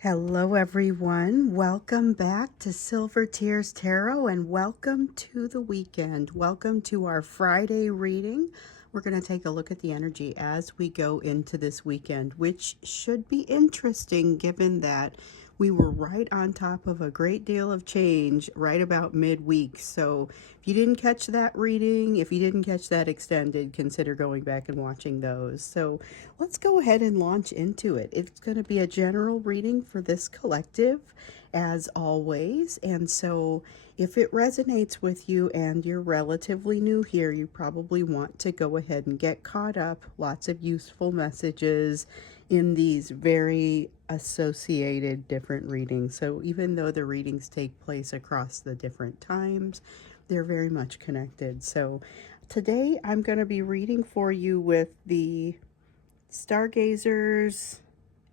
Hello, everyone. Welcome back to Silver Tears Tarot and welcome to the weekend. Welcome to our Friday reading. We're going to take a look at the energy as we go into this weekend, which should be interesting given that we were right on top of a great deal of change right about midweek. So if you didn't catch that reading, if you didn't catch that extended, consider going back and watching those. So let's go ahead and launch into it. It's going to be a general reading for this collective, as always. And so if it resonates with you and you're relatively new here, you probably want to go ahead and get caught up. Lots of useful messages in these very associated different readings. So even though the readings take place across the different times, they're very much connected. So today I'm going to be reading for you with the Stargazer's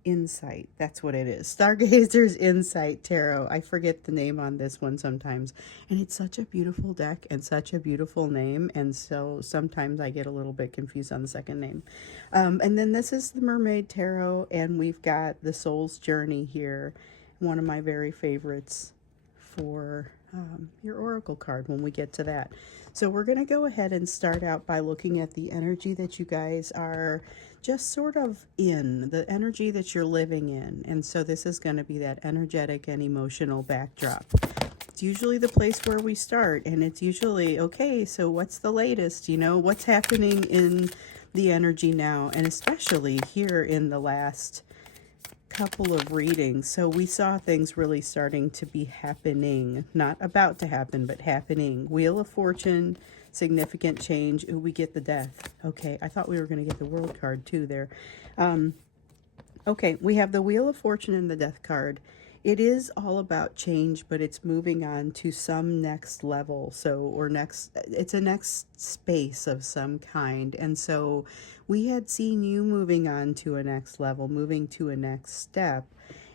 Insight. That's what it is. Stargazer's Insight Tarot. I forget the name on this one sometimes. And it's such a beautiful deck and such a beautiful name. And so sometimes I get a little bit confused on the second name. And then this is the Mermaid Tarot. And we've got the Soul's Journey here. One of my very favorites for your oracle card when we get to that. So we're going to go ahead and start out by looking at the energy that you guys are just sort of in, the energy that you're living in. And so this is going to be that energetic and emotional backdrop. It's usually the place where we start, and it's usually, okay, so what's the latest? You know, what's happening in the energy now, and especially here in the last couple of readings. So we saw things really starting to be happening, not about to happen, but happening. Wheel of Fortune, significant change. Ooh, we get the Death. Okay, I thought we were going to get the World card too there. Okay, we have the Wheel of Fortune and the Death card. It is all about change, but it's moving on to some next level. So, or next, it's a next space of some kind. And so we had seen you moving on to a next level, moving to a next step.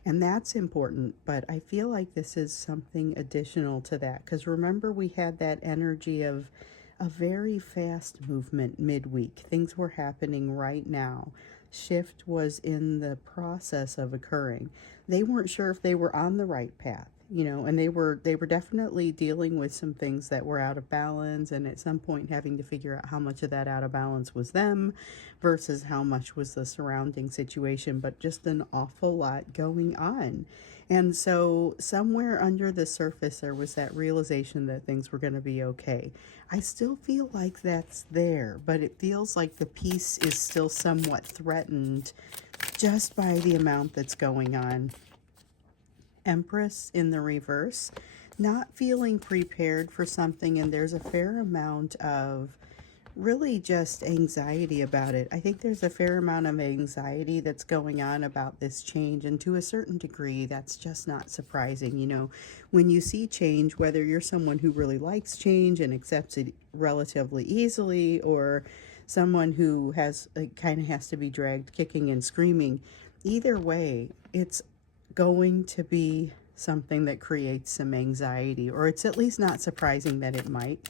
And that's important, but I feel like this is something additional to that. Because remember, we had that energy of a very fast movement midweek. Things were happening right now. Shift was in the process of occurring. They weren't sure if they were on the right path, you know, and they were definitely dealing with some things that were out of balance, and at some point having to figure out how much of that out of balance was them versus how much was the surrounding situation, but just an awful lot going on. And so somewhere under the surface there was that realization that things were going to be okay. I still feel like that's there, but it feels like the peace is still somewhat threatened just by the amount that's going on. Empress in the reverse, not feeling prepared for something, and there's a fair amount of really just anxiety about it. I think there's a fair amount of anxiety that's going on about this change, and to a certain degree that's just not surprising. You know, when you see change, whether you're someone who really likes change and accepts it relatively easily, or someone who has kind of has to be dragged kicking and screaming, either way it's going to be something that creates some anxiety, or it's at least not surprising that it might,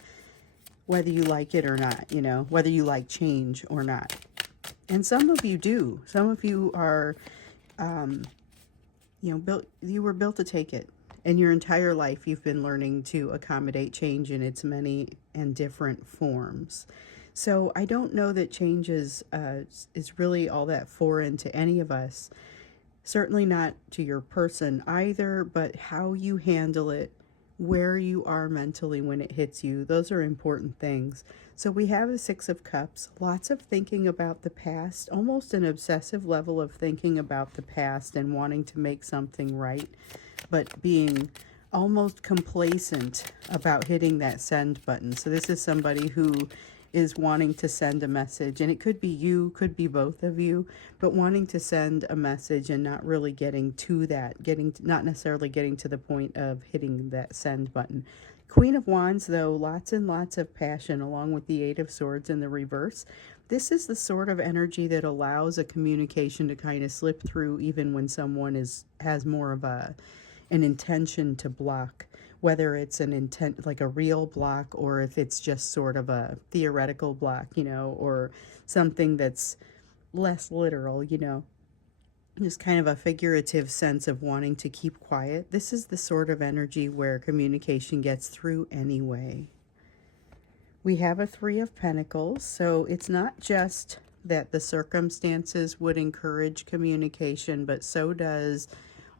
whether you like it or not, you know, whether you like change or not. And some of you do. Some of you are, you were built to take it. And your entire life you've been learning to accommodate change in its many and different forms. So I don't know that change is really all that foreign to any of us. Certainly not to your person either, but how you handle it, where you are mentally when it hits you, those are important things. So we have a Six of Cups, lots of thinking about the past, almost an obsessive level of thinking about the past and wanting to make something right, but being almost complacent about hitting that send button. So this is somebody who is wanting to send a message, and it could be you, could be both of you, but wanting to send a message and not really getting to that, not necessarily getting to the point of hitting that send button. Queen of Wands, though, lots and lots of passion, along with the Eight of Swords in the reverse. This is the sort of energy that allows a communication to kind of slip through even when someone has more of an intention to block, whether it's an intent, like a real block, or if it's just sort of a theoretical block, you know, or something that's less literal, you know. Just kind of a figurative sense of wanting to keep quiet. This is the sort of energy where communication gets through anyway. We have a Three of Pentacles, so it's not just that the circumstances would encourage communication, but so does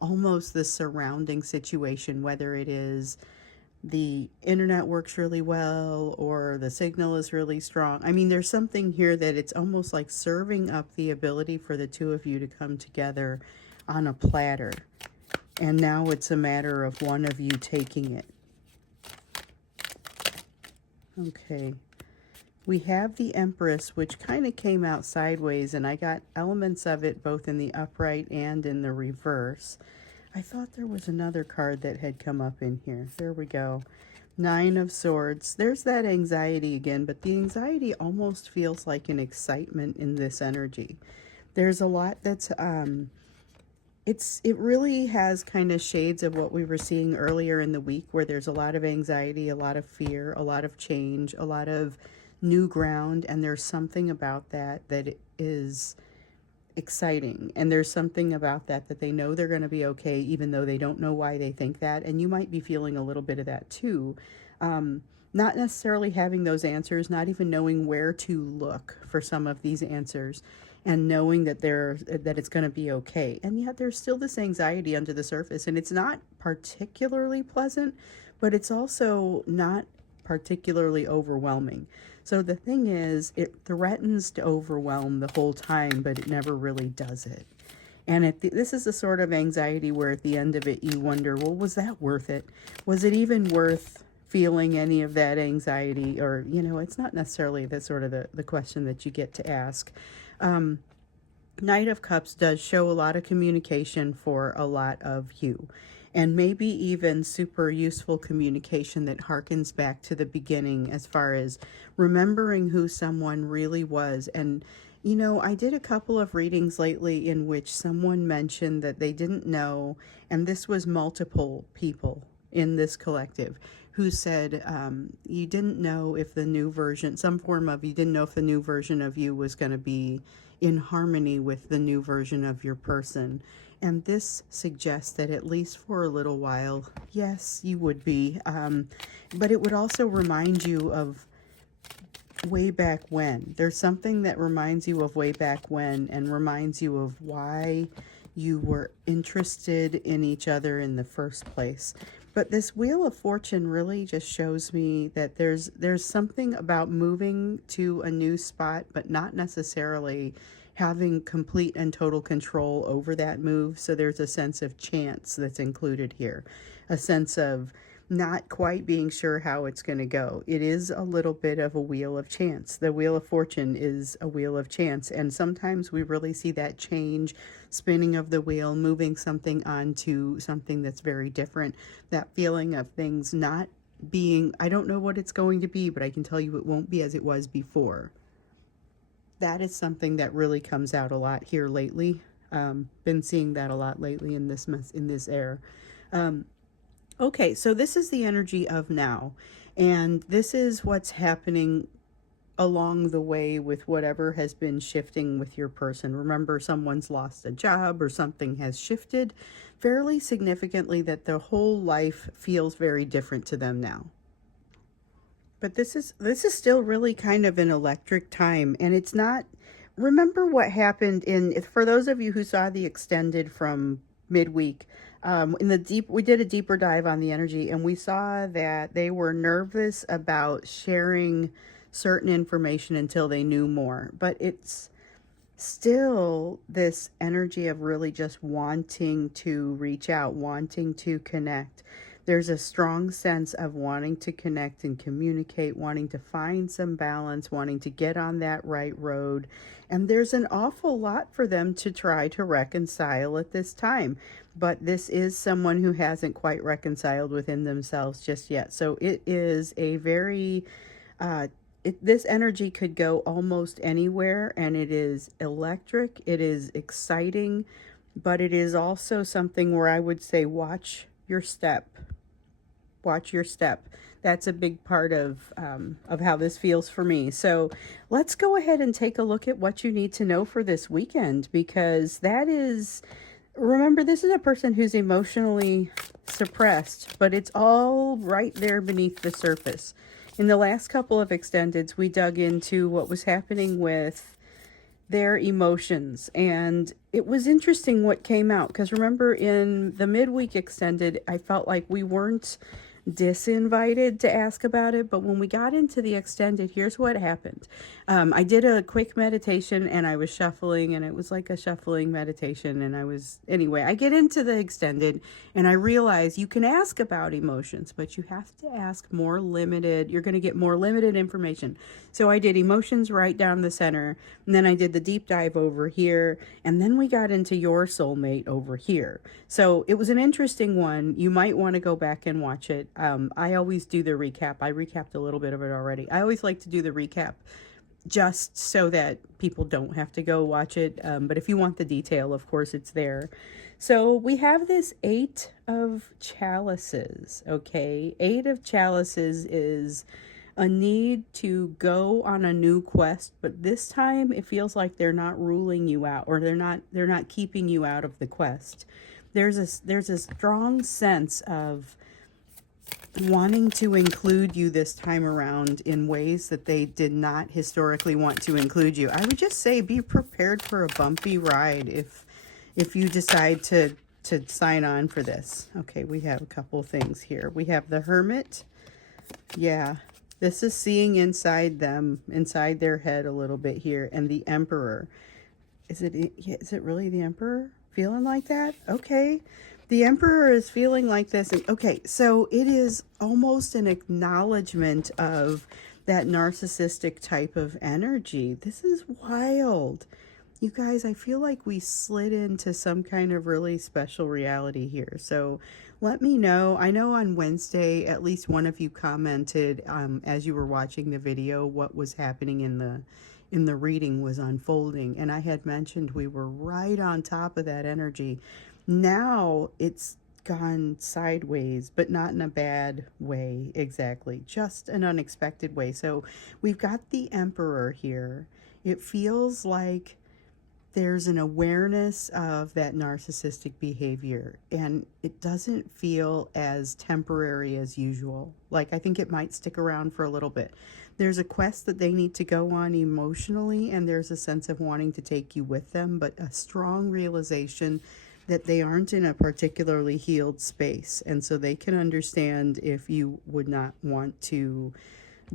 almost the surrounding situation, whether it is the internet works really well or the signal is really strong. I mean, there's something here that it's almost like serving up the ability for the two of you to come together on a platter. And now it's a matter of one of you taking it. Okay. We have the Empress, which kind of came out sideways, and I got elements of it both in the upright and in the reverse. I thought there was another card that had come up in here. There we go. Nine of Swords. There's that anxiety again, but the anxiety almost feels like an excitement in this energy. There's a lot that's, it really has kind of shades of what we were seeing earlier in the week, where there's a lot of anxiety, a lot of fear, a lot of change, a lot of new ground, and there's something about that that is exciting, and there's something about that that they know they're going to be okay, even though they don't know why they think that. And you might be feeling a little bit of that too, not necessarily having those answers, not even knowing where to look for some of these answers, and knowing that it's going to be okay. And yet there's still this anxiety under the surface, and it's not particularly pleasant, but it's also not particularly overwhelming. So the thing is, it threatens to overwhelm the whole time, but it never really does it. And this is the sort of anxiety where at the end of it, you wonder, well, was that worth it? Was it even worth feeling any of that anxiety? Or, you know, it's not necessarily the sort of the question that you get to ask. Knight of Cups does show a lot of communication for a lot of you, and maybe even super useful communication that harkens back to the beginning, as far as remembering who someone really was. And you know, I did a couple of readings lately in which someone mentioned that they didn't know, and this was multiple people in this collective, who said, you didn't know if the new version, some form of, you didn't know if the new version of you was going to be in harmony with the new version of your person. And this suggests that at least for a little while, yes, you would be. But it would also remind you of way back when. There's something that reminds you of way back when, and reminds you of why you were interested in each other in the first place. But this Wheel of Fortune really just shows me that there's something about moving to a new spot, but not necessarily having complete and total control over that move. So there's a sense of chance that's included here, a sense of not quite being sure how it's going to go. It is a little bit of a wheel of chance. The Wheel of Fortune is a wheel of chance, and sometimes we really see that change, spinning of the wheel, moving something onto something that's very different. That feeling of things not being, I don't know what it's going to be, but I can tell you it won't be as it was before. That is something that really comes out a lot here lately. Been seeing that a lot lately in this air. Okay, so this is the energy of now, and this is what's happening along the way with whatever has been shifting with your person. Remember, someone's lost a job or something has shifted fairly significantly, that their whole life feels very different to them now. But this is still really kind of an electric time, and it's not. Remember what happened for those of you who saw the extended from midweek, we did a deeper dive on the energy, and we saw that they were nervous about sharing certain information until they knew more. But it's still this energy of really just wanting to reach out, wanting to connect. There's a strong sense of wanting to connect and communicate, wanting to find some balance, wanting to get on that right road. And there's an awful lot for them to try to reconcile at this time. But this is someone who hasn't quite reconciled within themselves just yet. So it is a very, this energy could go almost anywhere, and it is electric, it is exciting, but it is also something where I would say watch your step. Watch your step. That's a big part of how this feels for me. So let's go ahead and take a look at what you need to know for this weekend, because that is, remember, this is a person who's emotionally suppressed, but it's all right there beneath the surface. In the last couple of extendeds, we dug into what was happening with their emotions, and it was interesting what came out, because remember, in the midweek extended, I felt like we weren't disinvited to ask about it, but when we got into the extended, here's what happened. I did a quick meditation and I was shuffling, and it was like a shuffling meditation, and anyway, I get into the extended and I realize you can ask about emotions, but you have to ask more limited, you're going to get more limited information. So I did emotions right down the center, and then I did the deep dive over here, and then we got into your soulmate over here. So it was an interesting one. You might want to go back and watch it. I always do the recap. I recapped a little bit of it already. I always like to do the recap just so that people don't have to go watch it. But if you want the detail, of course, it's there. So we have this 8 of chalices, okay? 8 of chalices is a need to go on a new quest, but this time it feels like they're not ruling you out, or they're not keeping you out of the quest. There's a strong sense of wanting to include you this time around in ways that they did not historically want to include you. I would just say be prepared for a bumpy ride if you decide to sign on for this. Okay, we have a couple things here. We have the Hermit. Yeah, this is seeing inside them, inside their head a little bit here, and the Emperor. Is it really the Emperor? Feeling like that? Okay. The Emperor is feeling like this. Okay, so it is almost an acknowledgement of that narcissistic type of energy. This is wild. You guys, I feel like we slid into some kind of really special reality here. So let me know. I know on Wednesday, at least one of you commented as you were watching the video what was happening in the reading was unfolding. And I had mentioned we were right on top of that energy. Now it's gone sideways, but not in a bad way exactly, just an unexpected way. So we've got the Emperor here. It feels like there's an awareness of that narcissistic behavior, and it doesn't feel as temporary as usual. Like, I think it might stick around for a little bit. There's a quest that they need to go on emotionally, and there's a sense of wanting to take you with them, but a strong realization that they aren't in a particularly healed space, and so they can understand if you would not want to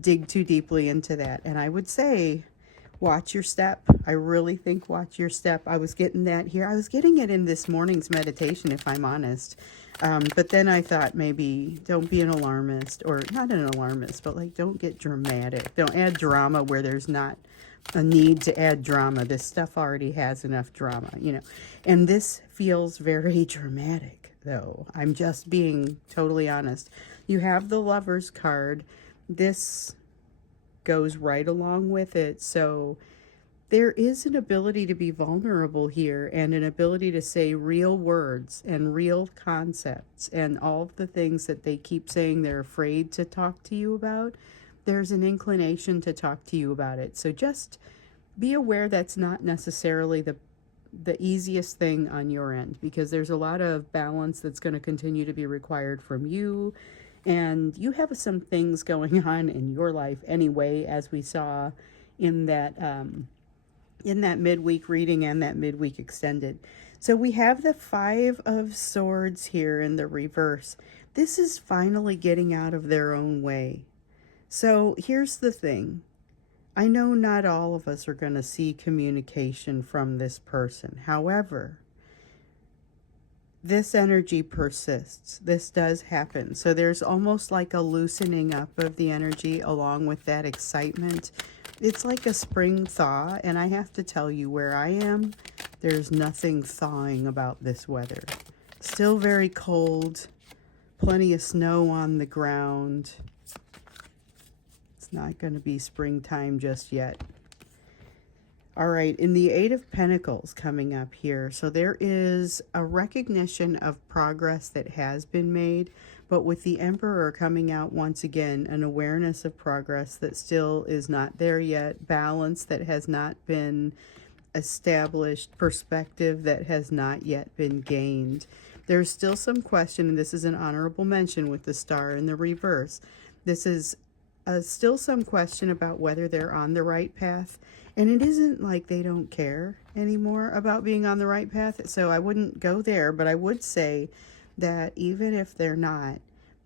dig too deeply into that. And I would say, watch your step. I really think watch your step. I was getting that here. I was getting it in this morning's meditation, if I'm honest. But then I thought, maybe don't be an alarmist, or not an alarmist, but like, don't get dramatic. Don't add drama where there's not a need to add drama. This stuff already has enough drama, you know. And this feels very dramatic, though. I'm just being totally honest. You have the Lover's card. This goes right along with it. So there is an ability to be vulnerable here, and an ability to say real words and real concepts, and all of the things that they keep saying they're afraid to talk to you about. There's an inclination to talk to you about it. So just be aware that's not necessarily the easiest thing on your end, because there's a lot of balance that's going to continue to be required from you. And you have some things going on in your life anyway, as we saw in that midweek reading and that midweek extended. So we have the 5 of Swords here in the reverse. This is finally getting out of their own way. So here's the thing. I know not all of us are going to see communication from this person. However, this energy persists. This does happen. So there's almost like a loosening up of the energy along with that excitement. It's like a spring thaw, and I have to tell you, where I am, there's nothing thawing about this weather. Still very cold, plenty of snow on the ground. It's not going to be springtime just yet. All right, in the Eight of Pentacles coming up here, so there is a recognition of progress that has been made, but with the Emperor coming out once again, an awareness of progress that still is not there yet, balance that has not been established, perspective that has not yet been gained. There's still some question, and this is an honorable mention with the Star in the reverse. This is still some question about whether they're on the right path. And it isn't like they don't care anymore about being on the right path. So I wouldn't go there, but I would say that even if they're not,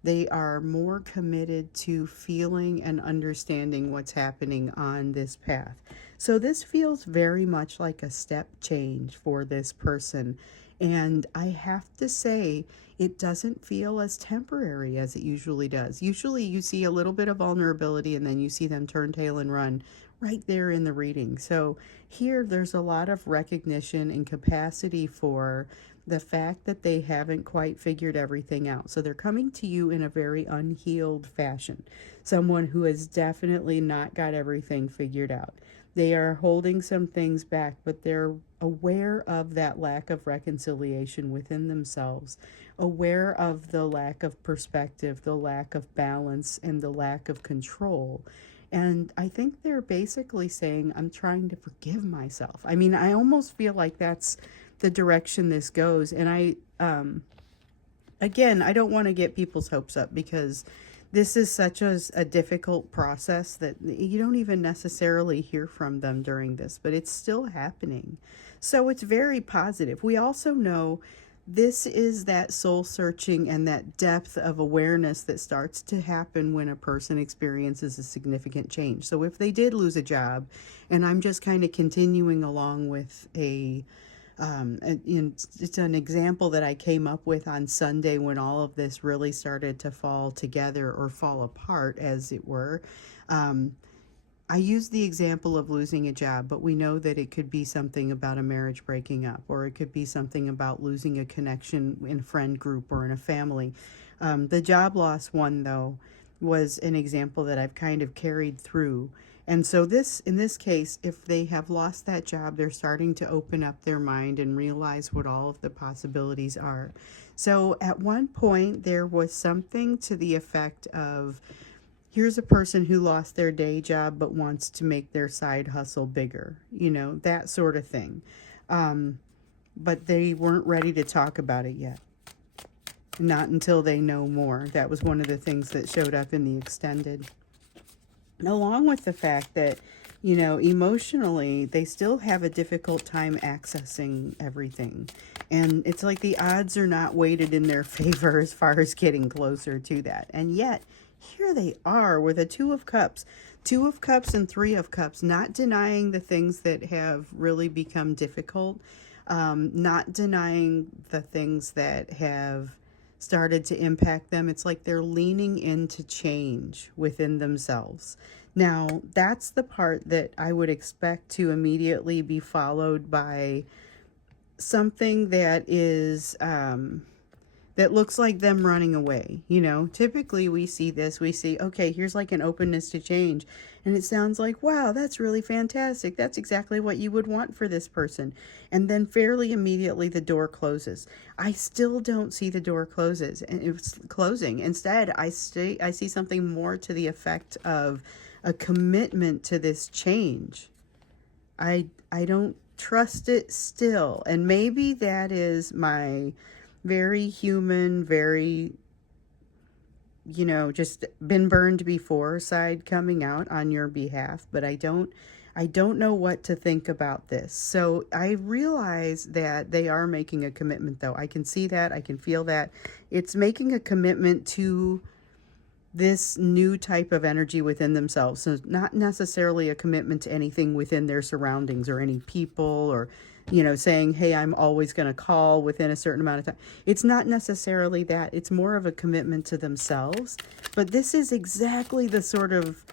they are more committed to feeling and understanding what's happening on this path. So this feels very much like a step change for this person. And I have to say, it doesn't feel as temporary as it usually does. Usually you see a little bit of vulnerability and then you see them turn tail and run right there in the reading. So here there's a lot of recognition and capacity for the fact that they haven't quite figured everything out. So they're coming to you in a very unhealed fashion. Someone who has definitely not got everything figured out. They are holding some things back, but they're aware of that lack of reconciliation within themselves, aware of the lack of perspective, the lack of balance, and the lack of control. And I think they're basically saying, I'm trying to forgive myself. I mean, I almost feel like that's the direction this goes. And again, I don't want to get people's hopes up because this is such a difficult process that you don't even necessarily hear from them during this, but it's still happening. So it's very positive. We also know this is that soul searching and that depth of awareness that starts to happen when a person experiences a significant change. So if they did lose a job, and I'm just kind of continuing along with it's an example that I came up with on Sunday when all of this really started to fall together or fall apart, as it were. I used the example of losing a job, but we know that it could be something about a marriage breaking up, or it could be something about losing a connection in a friend group or in a family. The job loss one, though, was an example that I've kind of carried through. And so in this case, if they have lost that job, they're starting to open up their mind and realize what all of the possibilities are. So at one point, there was something to the effect of, here's a person who lost their day job but wants to make their side hustle bigger, that sort of thing. But they weren't ready to talk about it yet. Not until they know more. That was one of the things that showed up in the extended. Along with the fact that, emotionally, they still have a difficult time accessing everything. And it's like the odds are not weighted in their favor as far as getting closer to that. And yet, here they are with a Two of Cups. Two of Cups and Three of Cups, not denying the things that have really become difficult, not denying the things that have started to impact them. It's like they're leaning into change within themselves. Now, that's the part that I would expect to immediately be followed by something that is that looks like them running away. Typically we see this, we see, okay, here's like an openness to change. And it sounds like, wow, that's really fantastic. That's exactly what you would want for this person. And then fairly immediately the door closes. I still don't see the door closes and it's closing. Instead, I see something more to the effect of a commitment to this change. I don't trust it still. And maybe that is my very human, very, just been burned before side coming out on your behalf, but I don't know what to think about this. So I realize that they are making a commitment, though. I can see that, I can feel that. It's making a commitment to this new type of energy within themselves. So not necessarily a commitment to anything within their surroundings or any people or, saying, hey, I'm always going to call within a certain amount of time. It's not necessarily that. It's more of a commitment to themselves. But this is exactly the sort of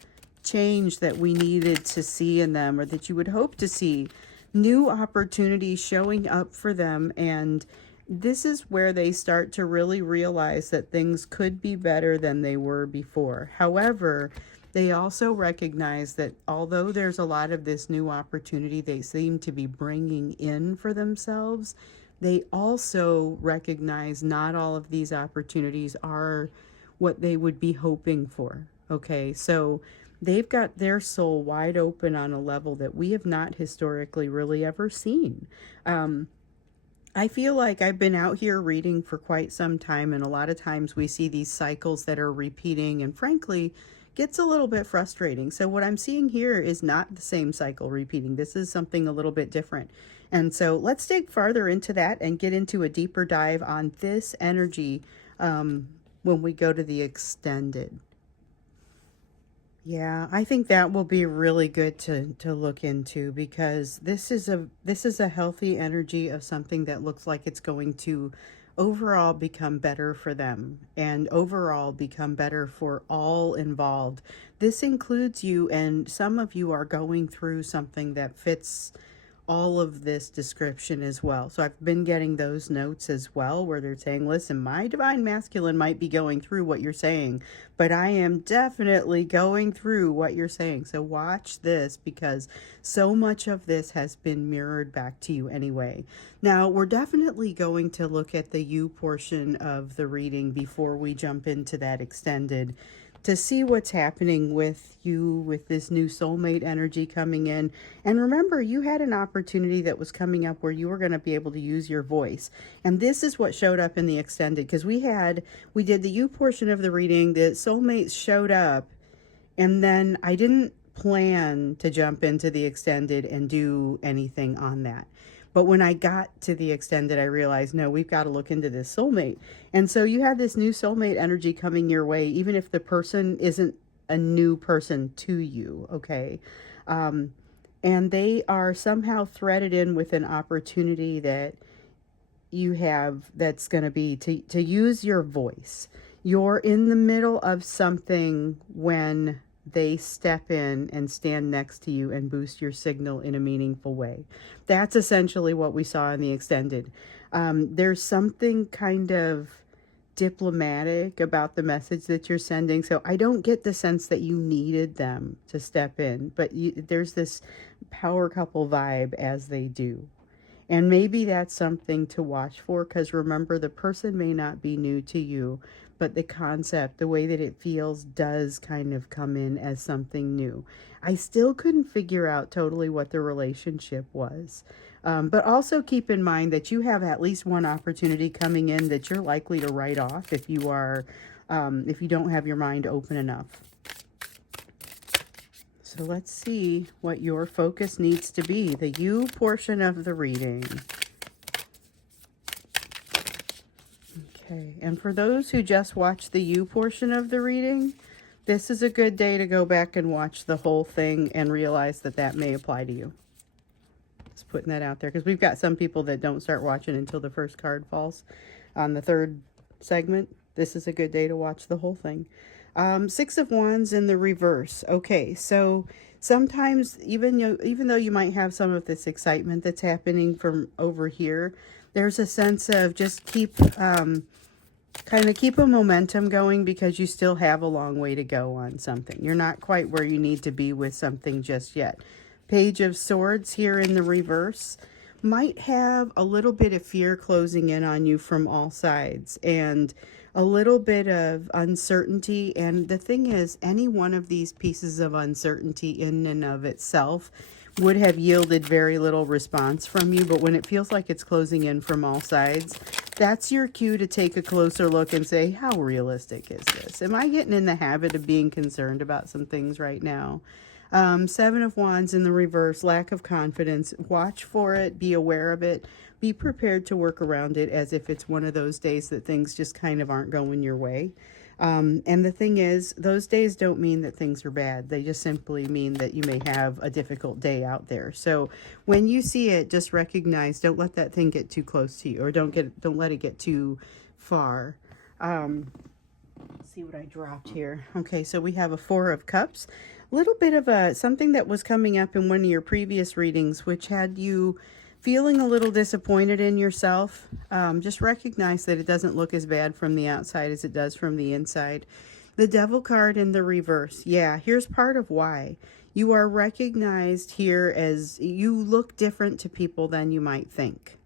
change that we needed to see in them, or that you would hope to see. New opportunities showing up for them, and this is where they start to really realize that things could be better than they were before. However, They also recognize that although there's a lot of this new opportunity they seem to be bringing in for themselves, they also recognize not all of these opportunities are what they would be hoping for. Okay, so they've got their soul wide open on a level that we have not historically really ever seen. I feel like I've been out here reading for quite some time, and a lot of times we see these cycles that are repeating, and frankly, gets a little bit frustrating. So, what I'm seeing here is not the same cycle repeating. This is something a little bit different. And so, let's dig farther into that and get into a deeper dive on this energy when we go to the extended. Yeah, I think that will be really good to look into, because this is a healthy energy of something that looks like it's going to overall become better for them and overall become better for all involved. This includes you, and some of you are going through something that fits all of this description as well. So I've been getting those notes as well where they're saying, listen, my divine masculine might be going through what you're saying, but I am definitely going through what you're saying. So watch this, because so much of this has been mirrored back to you anyway. Now, we're definitely going to look at the you portion of the reading before we jump into that extended, to see what's happening with you with this new soulmate energy coming in. And remember, you had an opportunity that was coming up where you were going to be able to use your voice. And this is what showed up in the extended, because we did the you portion of the reading, the soulmates showed up, and then I didn't plan to jump into the extended and do anything on that. But when I got to the extended, I realized, no, we've got to look into this soulmate. And so you have this new soulmate energy coming your way, even if the person isn't a new person to you, okay? And they are somehow threaded in with an opportunity that you have that's going to be to use your voice. You're in the middle of something when they step in and stand next to you and boost your signal in a meaningful way. That's essentially what we saw in the extended. There's something kind of diplomatic about the message that you're sending. So I don't get the sense that you needed them to step in, but there's this power couple vibe as they do. And maybe that's something to watch for, because remember, the person may not be new to you, but the concept, the way that it feels, does kind of come in as something new. I still couldn't figure out totally what the relationship was. But also keep in mind that you have at least one opportunity coming in that you're likely to write off if you don't have your mind open enough. So let's see what your focus needs to be, the you portion of the reading. Okay, and for those who just watched the you portion of the reading, this is a good day to go back and watch the whole thing and realize that that may apply to you. Just putting that out there, because we've got some people that don't start watching until the first card falls on the third segment. This is a good day to watch the whole thing. Six of Wands in the reverse. Okay, so sometimes even though you might have some of this excitement that's happening from over here, there's a sense of just keep a momentum going, because you still have a long way to go on something. You're not quite where you need to be with something just yet. Page of Swords here in the reverse might have a little bit of fear closing in on you from all sides, and a little bit of uncertainty. And the thing is, any one of these pieces of uncertainty in and of itself would have yielded very little response from you. But when it feels like it's closing in from all sides, that's your cue to take a closer look and say, how realistic is this? Am I getting in the habit of being concerned about some things right now? Seven of Wands in the reverse, lack of confidence. Watch for it, be aware of it, be prepared to work around it as if it's one of those days that things just kind of aren't going your way. And the thing is, those days don't mean that things are bad. They just simply mean that you may have a difficult day out there. So when you see it, just recognize, don't let that thing get too close to you, or don't let it get too far. Let's see what I dropped here. Okay, so we have a Four of Cups. A little bit of something that was coming up in one of your previous readings, which had you feeling a little disappointed in yourself. Just recognize that it doesn't look as bad from the outside as it does from the inside. The Devil card in the reverse. Yeah, here's part of why. You are recognized here as you look different to people than you might think.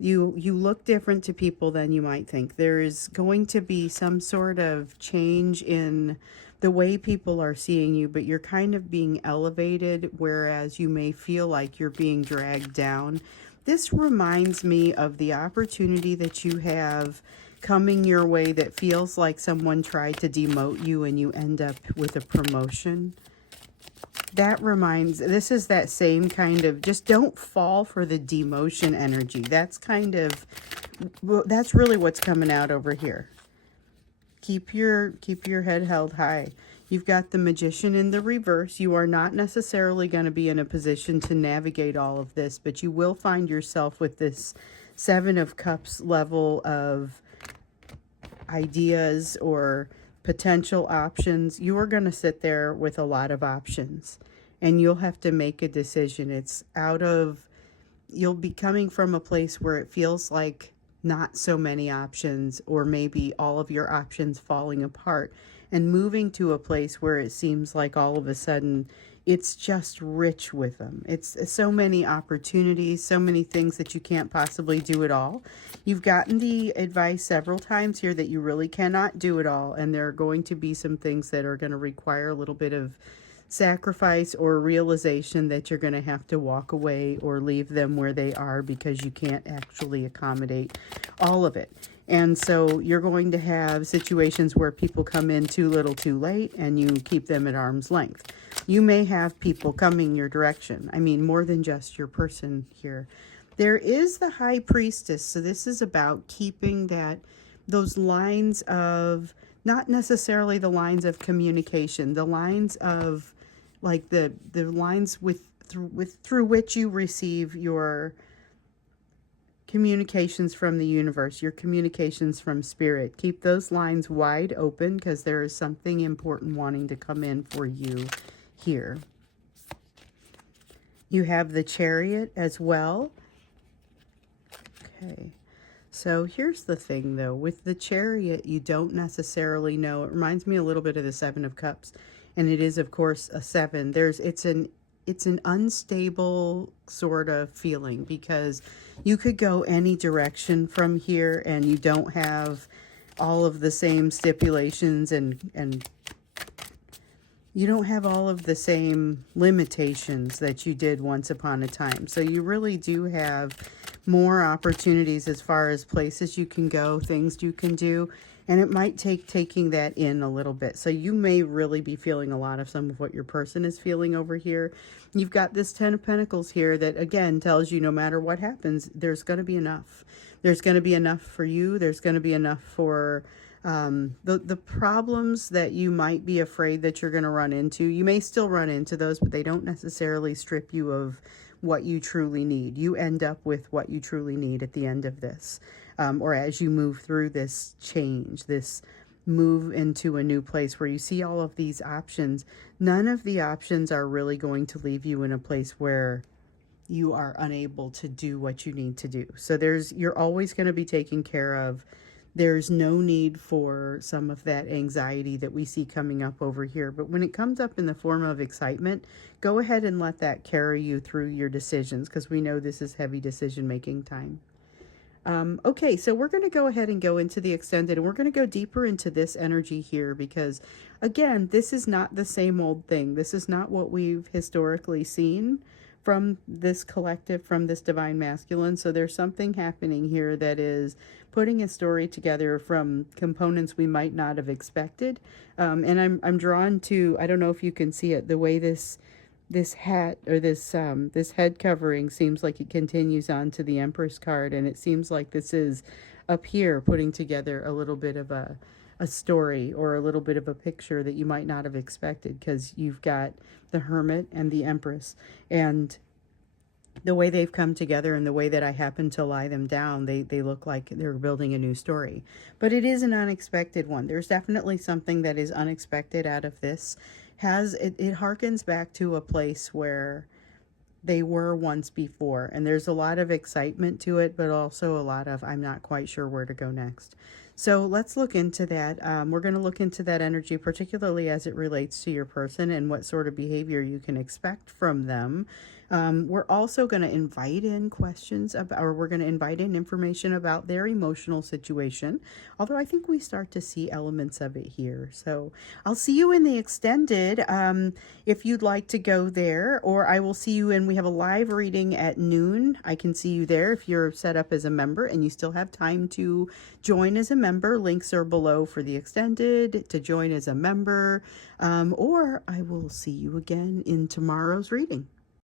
You look different to people than you might think. There is going to be some sort of change in the way people are seeing you, but you're kind of being elevated, whereas you may feel like you're being dragged down. This reminds me of the opportunity that you have coming your way that feels like someone tried to demote you and you end up with a promotion. This is that same kind of, just don't fall for the demotion energy. That's really what's coming out over here. Keep your head held high. You've got the Magician in the reverse. You are not necessarily going to be in a position to navigate all of this, but you will find yourself with this Seven of Cups level of ideas or potential options. You are going to sit there with a lot of options and you'll have to make a decision. You'll be coming from a place where it feels like not so many options, or maybe all of your options falling apart, and moving to a place where it seems like all of a sudden it's just rich with them. It's so many opportunities, so many things that you can't possibly do it all. You've gotten the advice several times here that you really cannot do it all, and there are going to be some things that are going to require a little bit of sacrifice or realization that you're going to have to walk away or leave them where they are because you can't actually accommodate all of it. And so you're going to have situations where people come in too little too late and you keep them at arm's length. You may have people coming your direction. I mean, more than just your person here. There is the High Priestess. So this is about keeping those lines of, not necessarily the lines of communication, the lines of like the lines through which you receive your communications from the universe, your communications from spirit. Keep those lines wide open because there is something important wanting to come in for you here. You have the Chariot as well. Okay. So here's the thing though, with the Chariot, you don't necessarily know. It reminds me a little bit of the Seven of Cups, and it is of course a seven. It's an unstable sort of feeling because you could go any direction from here and you don't have all of the same stipulations and you don't have all of the same limitations that you did once upon a time. So you really do have more opportunities as far as places you can go, things you can do, and it might take taking that in a little bit. So you may really be feeling a lot of some of what your person is feeling over here. You've got this Ten of Pentacles here that again tells you no matter what happens, there's going to be enough. There's going to be enough for you. There's going to be enough for the problems that you might be afraid that you're going to run into. You may still run into those, but they don't necessarily strip you of what you truly need. You end up with what you truly need at the end of this, or as you move through this change, this move into a new place where you see all of these options. None of the options are really going to leave you in a place where you are unable to do what you need to do. So you're always going to be taken care of. There's no need for some of that anxiety that we see coming up over here. But when it comes up in the form of excitement, go ahead and let that carry you through your decisions, because we know this is heavy decision-making time. Okay, so we're going to go ahead and go into the extended, and we're going to go deeper into this energy here because, again, this is not the same old thing. This is not what we've historically seen from this collective, from this divine masculine. So there's something happening here that is putting a story together from components we might not have expected. And I'm drawn to, I don't know if you can see it, the way this hat or this head covering seems like it continues on to the Empress card, and it seems like this is up here putting together a little bit of a story or a little bit of a picture that you might not have expected, because you've got the Hermit and the Empress, and the way they've come together and the way that I happen to lie them down, they look like they're building a new story. But it is an unexpected one. There's definitely something that is unexpected out of this. It harkens back to a place where they were once before, and there's a lot of excitement to it, but also a lot of I'm not quite sure where to go next. So let's look into that. We're going to look into that energy, particularly as it relates to your person and what sort of behavior you can expect from them. We're also going to invite in questions about, or we're going to invite in information about their emotional situation. Although I think we start to see elements of it here. So I'll see you in the extended if you'd like to go there, or I will see you in, we have a live reading at noon. I can see you there if you're set up as a member and you still have time to join as a member. Links are below for the extended to join as a member, or I will see you again in tomorrow's reading.